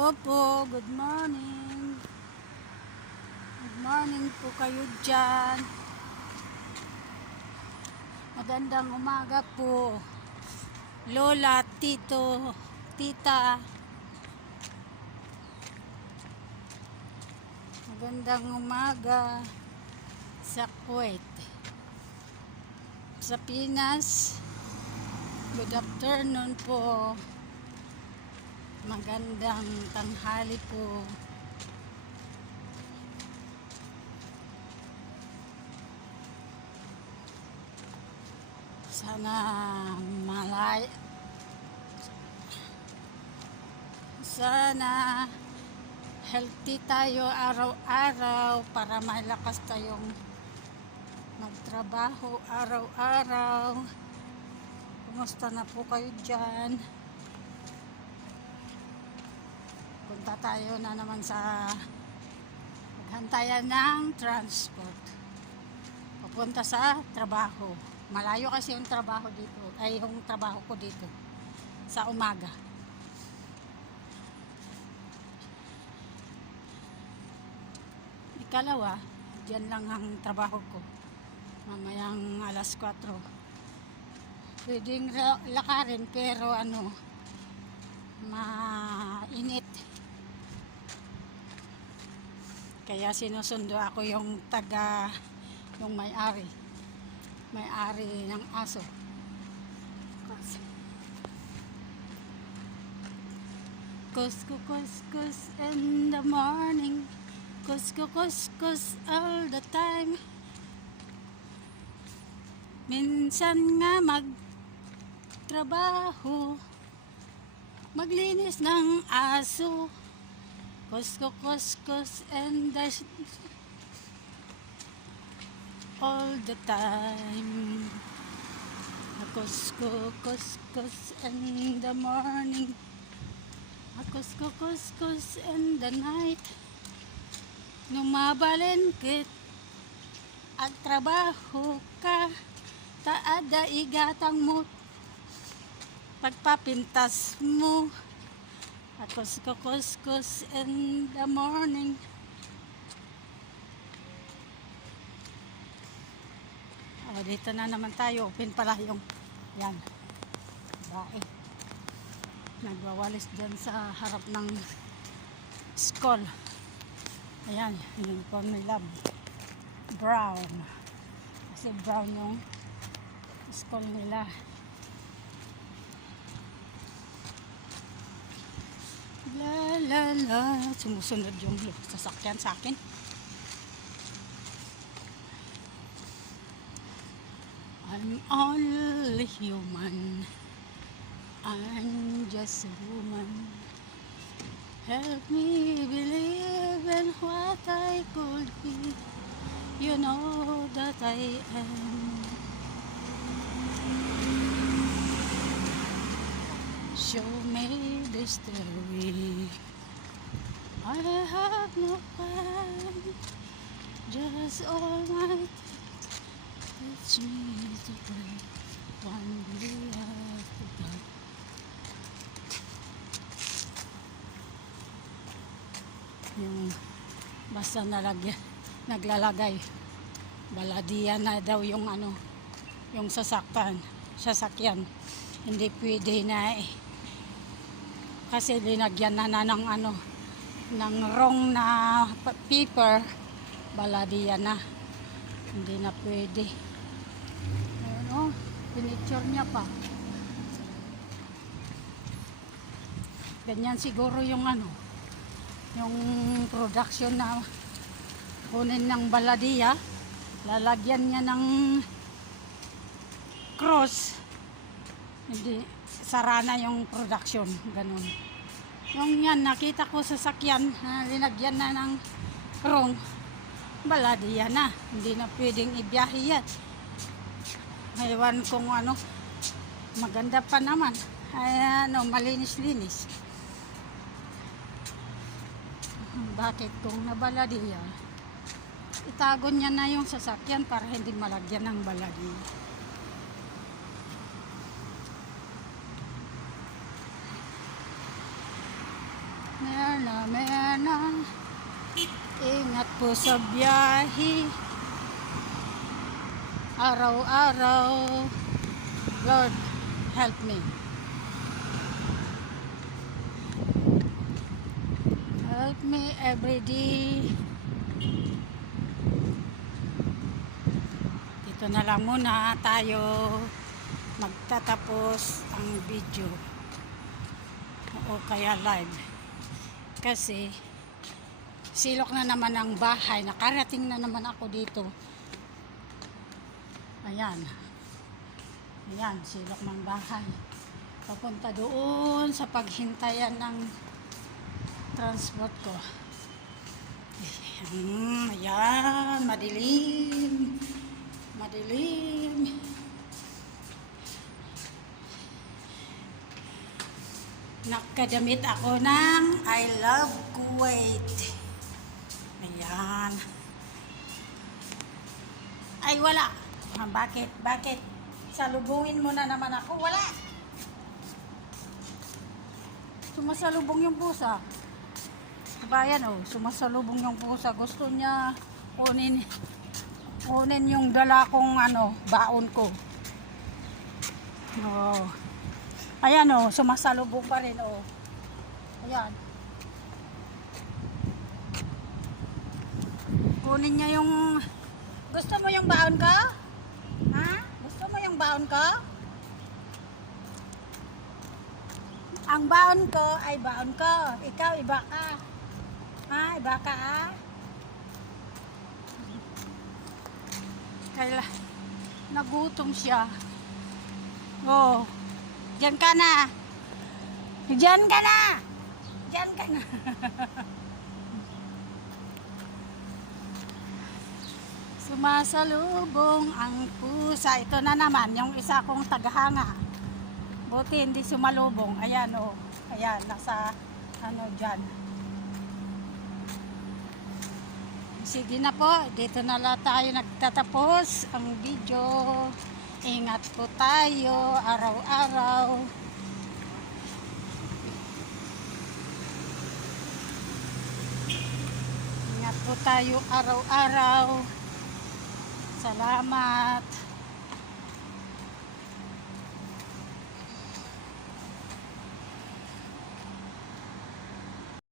Hello po, good morning. Good morning po kayo dyan. Magandang umaga po. Lola, tito, tita. Magandang umaga sa Kuwait. Sa Pinas, good afternoon po. Magandang tanghali po. Sana healthy tayo araw-araw para malakas tayong magtrabaho araw-araw. Kumusta na po kayo dyan? Punta tayo na naman sa paghantayan ng transport papunta sa trabaho. Malayo kasi yung trabaho dito, ay yung trabaho ko dito sa umaga. Ikalawa, diyan lang ang trabaho ko. Mamayang alas 4. Pwedeng lakarin pero mainit. Kaya sinusundo ako yung may-ari ng aso. Kus in the morning. Kus all the time. Minsan nga magtrabaho, maglinis ng aso. Kus and the all the time. Kus in the morning. Kus in the night. Numabalengkit at trabaho ka, taada igatang mo, pagpapintas mo. Kus in the morning. Dito na naman tayo. Open pala yung yan. Bae. Nagwawalis dyan sa harap ng school. Ayan. Uniform nila. Brown. Kasi brown yung school nila. La la la. Sumusunod yung sasakyan sa akin. I'm only human. I'm just a woman. Help me believe in what I could be. You know that I am. Show me the story. I have no plan. Just all my teach me to pray. One day after God. Yung basta naglalagay baladiyan na daw yung yung sasakyan. Hindi pwede na kasi linagyan na ng wrong na paper, baladiyan na. Hindi na pwede. Pinicture niya pa. Ganyan siguro yung yung production na kunin ng baladiya, lalagyan niya ng cross, hindi sara na yung production, ganun. Yung yan nakita ko sa sakyan na linagyan na ng wrong, baladiya na, hindi na pwedeng ibiyahe yan. Ewan kung maganda pa naman. Ay, malinis-linis. Bakit kung nabaladiya, itago niya na yung sasakyan para hindi malagyan ng baladiya. There mena, mena. Ingat po sa biyahe. Araw-araw. Lord, help me. Help me every day. Dito na lang muna tayo magtatapos ang video o kaya live. Kasi silok na naman ang bahay. Nakarating na naman ako dito. Ayan. Ayan, silok ng bahay. Papunta doon sa paghintayan ng transport ko. Ayan, madilim. Madilim. Nakadamit ako ng I love Kuwait. Ayan. Ay, wala. Bakit? Bakit? Salubungin mo na naman ako. Wala. Sumasalubong yung pusa. Bayan, oh. Sumasalubong yung pusa. Gusto niya kunin yung dala kong baon ko. Oh. Ayan, oh. Sumasalubong pa rin, oh. Ayan. Kunin niya yung... Gusto mo yung baon ko? Ha? Gusto mo yung baon ko? Ang baon ko ay baon ko. Ikaw, iba ka. Ha? Iba ka, ha? Kaya nagutom siya. Oh. Diyan ka na. Diyan ka na. Diyan ka na. Sumasalubong ang pusa. Ito na naman, yung isa kong tagahanga. Buti hindi sumalubong. Ayan, oh. Ayan, nasa dyan. Sige na po, dito na lang tayo nagtatapos ang video. Ingat po tayo araw-araw. Ingat po tayo araw-araw. Salamat.